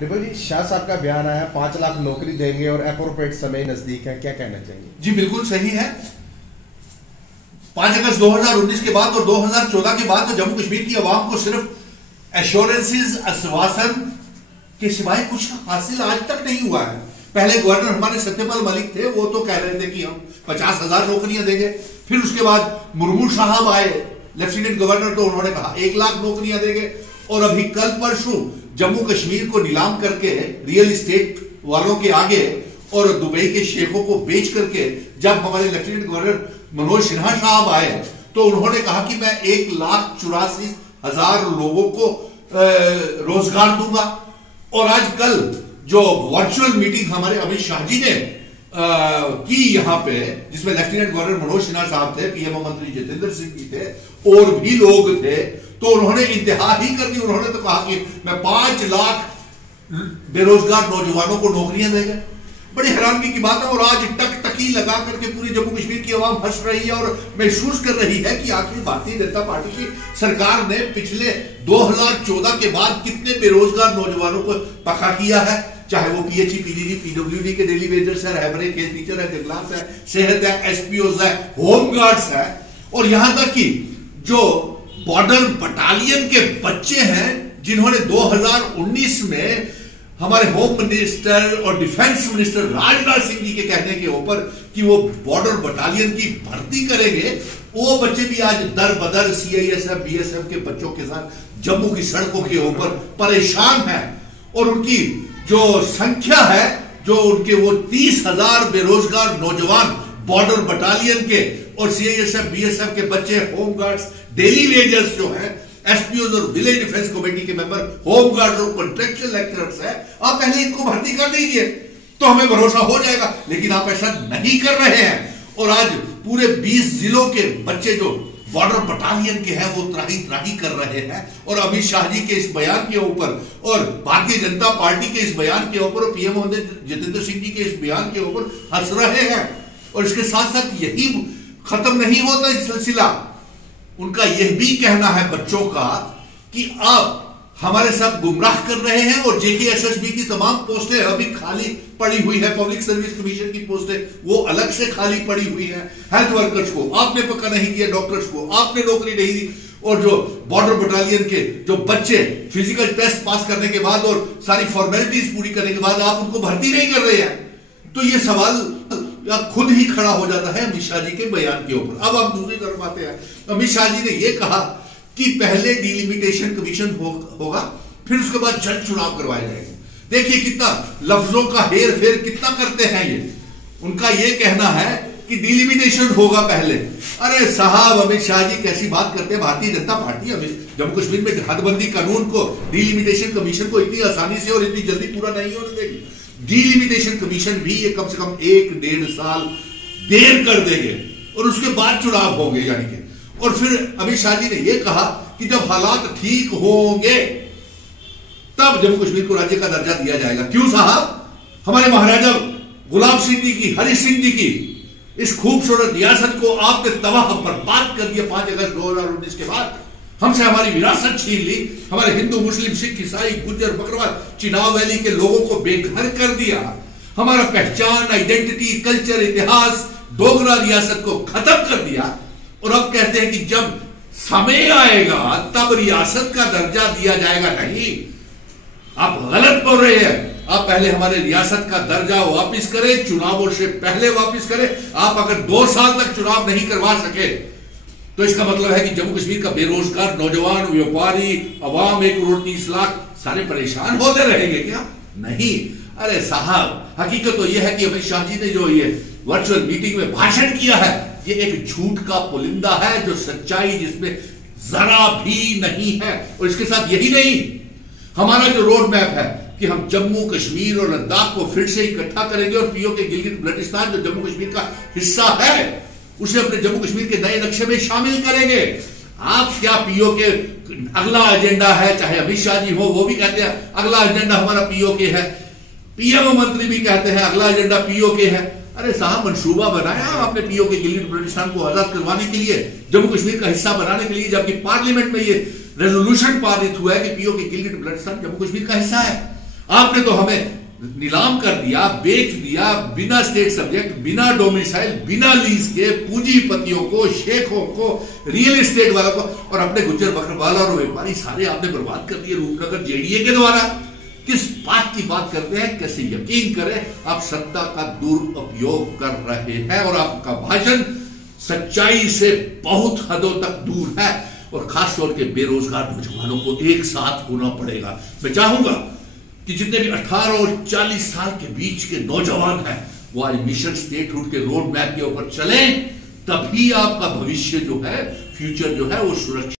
देखो जी, शाह साहब का बयान आया 5 लाख नौकरी देंगे और एयरपोर्ट समय नजदीक है, क्या कहना चाहिए? जी बिल्कुल सही है। 5 अगस्त 2019 के बाद और 2014 के बाद तो जम्मू कश्मीर की आवाम को सिर्फ एश्योरेंसेस, आश्वासन के सिवाय कुछ हासिल आज तक नहीं हुआ है। पहले गवर्नर हमारे सत्यपाल मलिक थे, वो तो कह रहे थे कि हम 50,000 नौकरियां देंगे। फिर उसके बाद मुर्मू साहब आए लेफ्टिनेंट गवर्नर, तो उन्होंने कहा 1 लाख नौकरियां देंगे। और अभी कल परसों जम्मू कश्मीर को नीलाम करके रियल एस्टेट वालों के आगे और दुबई के शेखों को बेच करके जब हमारे लेफ्टिनेंट गवर्नर मनोज सिन्हा साहब आए तो उन्होंने कहा कि मैं 1,84,000 लोगों को रोजगार दूंगा। और आज कल जो वर्चुअल मीटिंग हमारे अमित शाह जी ने की यहाँ पे, जिसमें लेफ्टिनेंट गवर्नर मनोज सिन्हा साहब थे, पीएमओ मंत्री जितेंद्र सिंह जी थे और भी लोग थे, तो उन्होंने इंतहा ही कर दी। उन्होंने तो कहा कि मैं 5 लाख बेरोजगार नौजवानों को नौकरियां देंगे। बड़ी हैरानगी की बात है। और आज टकटकी लगा करके पूरी जम्मू कश्मीर की आवाम हंस रही है और महसूस कर रही है कि आखिर भारतीय जनता पार्टी की सरकार ने पिछले 2014 के बाद कितने बेरोजगार नौजवानों को पक्का किया है। चाहे वो पीएचई, पीजीडी, पीडब्ल्यूडी के डेली वेजर्स है, रहबरे के टीचर है, क्लास है, सेहत है, एसपीओज है, होमगार्ड्स है, और यहां तक कि जो बॉर्डर बटालियन के बच्चे हैं जिन्होंने 2019 में हमारे होम मिनिस्टर और डिफेंस मिनिस्टर राजनाथ सिंह जी के कहने के ऊपर कि वो बॉर्डर बटालियन की भर्ती करेंगे, वो बच्चे भी आज दर बदर सीआईएसएफ, बीएसएफ के बच्चों के साथ जम्मू की सड़कों के ऊपर परेशान है। और उनकी जो संख्या है, जो उनके वो 30,000 बेरोजगार नौजवान बॉर्डर बटालियन के और सीआईएसएफ, बीएसएफ के बच्चे, होमगार्ड्स, डेली वेजर्स जो है, एसपीओ और विलेज डिफेंस कमेटी के मेंबर, होमगार्ड और कॉन्ट्रेक्चुअल लेक्चरर्स है, आप पहले इनको भर्ती कर दीजिए तो हमें भरोसा हो जाएगा। लेकिन आप ऐसा नहीं कर रहे हैं। और आज पूरे 20 जिलों के बच्चे जो बॉर्डर बटालियन के हैं वो त्राही त्राही कर रहे हैं। और अमित शाह जी के इस बयान के ऊपर और भारतीय जनता पार्टी के इस बयान के ऊपर और पीएम जितेंद्र सिंह जी के इस बयान के ऊपर हंस रहे हैं। और इसके साथ साथ यही खत्म नहीं होता इस सिलसिला। उनका यह भी कहना है बच्चों का कि आप हमारे साथ गुमराह कर रहे हैं और जेकेएसएसबी की तमाम पोस्टें अभी खाली पड़ी हुई है, पब्लिक सर्विस कमीशन की पोस्टें वो अलग से खाली पड़ी हुई है। हेल्थ वर्कर्स को आपने पक्का नहीं किया, डॉक्टर्स को आपने नौकरी नहीं दी, और जो बॉर्डर बटालियन के जो बच्चे फिजिकल टेस्ट पास करने के बाद और सारी फॉर्मेलिटीज पूरी करने के बाद आप उनको भर्ती नहीं कर रहे हैं। तो ये सवाल खुद ही खड़ा हो जाता है अमित शाह जी के बयान के ऊपर। अब हम दूसरी तरफ आते हैं। अमित शाह जी ने यह कहा कि पहले डिलिमिटेशन कमीशन होगा, फिर उसके बाद जल्द चुनाव करवाए जाएंगे। देखिए कितना लफ्जों का हेर फेर कितना करते हैं ये। उनका यह कहना है कि डिलिमिटेशन होगा पहले। अरे साहब, अमित शाह जी कैसी बात करते हैं। भारतीय जनता पार्टी जम्मू कश्मीर में हदबंदी कानून को, डिलिमिटेशन कमीशन को इतनी आसानी से और इतनी जल्दी पूरा नहीं होने देगी। डिलिमिटेशन कमीशन भी ये कम से कम 1-1.5 साल देर कर देंगे और उसके बाद चुनाव होंगे यानी कि। और फिर अमित शाह जी ने यह कहा कि जब हालात ठीक होंगे तब जम्मू कश्मीर को राज्य का दर्जा दिया जाएगा। क्यों साहब? हमारे महाराजा गुलाब सिंह जी की, हरि सिंह जी की इस खूबसूरत रियासत को आपने तबाह बर्बाद कर दिया 5 अगस्त 2019 के बाद। हमसे हमारी विरासत छीन ली, हमारे हिंदू, मुस्लिम, सिख, ईसाई, गुज्जर, बकरवाल, चिनाब वैली के लोगों को बेघर कर दिया। हमारा पहचान, आइडेंटिटी, कल्चर, इतिहास, डोगरा रियासत को खत्म कर दिया। और अब कहते हैं कि जब समय आएगा तब रियासत का दर्जा दिया जाएगा। नहीं, आप गलत बोल रहे हैं। आप पहले हमारे रियासत का दर्जा वापिस करें, चुनावों से पहले वापिस करें। आप अगर 2 साल तक चुनाव नहीं करवा सके तो इसका मतलब है कि जम्मू कश्मीर का बेरोजगार नौजवान, व्यापारी, अवाम 1,30,00,000 सारे परेशान होते रहेंगे क्या? नहीं। अरे साहब, हकीकत तो यह है कि अमित शाह जी ने जो ये वर्चुअल मीटिंग में भाषण किया है, ये एक झूठ का पुलिंदा है, जो सच्चाई जिसमें जरा भी नहीं है। और इसके साथ यही नहीं, हमारा जो रोड मैप है कि हम जम्मू कश्मीर और लद्दाख को फिर से इकट्ठा करेंगे और पीओ के गिलगित बल्टिस्तान जो जम्मू कश्मीर का हिस्सा है उसे अपने जम्मू कश्मीर के नए नक्शे में शामिल करेंगे। आप क्या पीओ के अगला एजेंडा है, चाहे अमित शाह जी हो वो भी कहते हैं अगला एजेंडा हमारा पीओ के है, पीएमओ मंत्री भी कहते हैं अगला एजेंडा पीओ के है। अरे साहब, मंसूबा बनाया आपने पीओ के गिलगित बल्टिस्तान को आजाद करवाने के लिए, जम्मू कश्मीर का हिस्सा बनाने के लिए, जबकि पार्लियामेंट में ये रेजोल्यूशन पारित हुआ है कि पीओ के गिलगित बल्टिस्तान जम्मू कश्मीर का हिस्सा है। आपने तो हमें नीलाम कर दिया, बेच दिया, बिना स्टेट सब्जेक्ट, बिना डोमिसाइल, बिना लीज के पूंजीपतियों को, शेखों को, रियल एस्टेट वालों को, और अपने गुज्जर बकरवाल और व्यापारी सारे आपने बर्बाद कर दिए रूपनगर जेडीए के द्वारा। किस बात की बात करते हैं, कैसे यकीन करें? आप सत्ता का दुरुपयोग कर रहे हैं और आपका भाषण सच्चाई से बहुत हदों तक दूर है, और खासतौर के बेरोजगार नौजवानों को एक साथ होना पड़ेगा। मैं चाहूंगा कि जितने भी 18 और 40 साल के बीच के नौजवान हैं वो आज मिशन स्टेटहुड के रोड मैप के ऊपर चलें, तभी आपका भविष्य जो है, फ्यूचर जो है वो सुरक्षित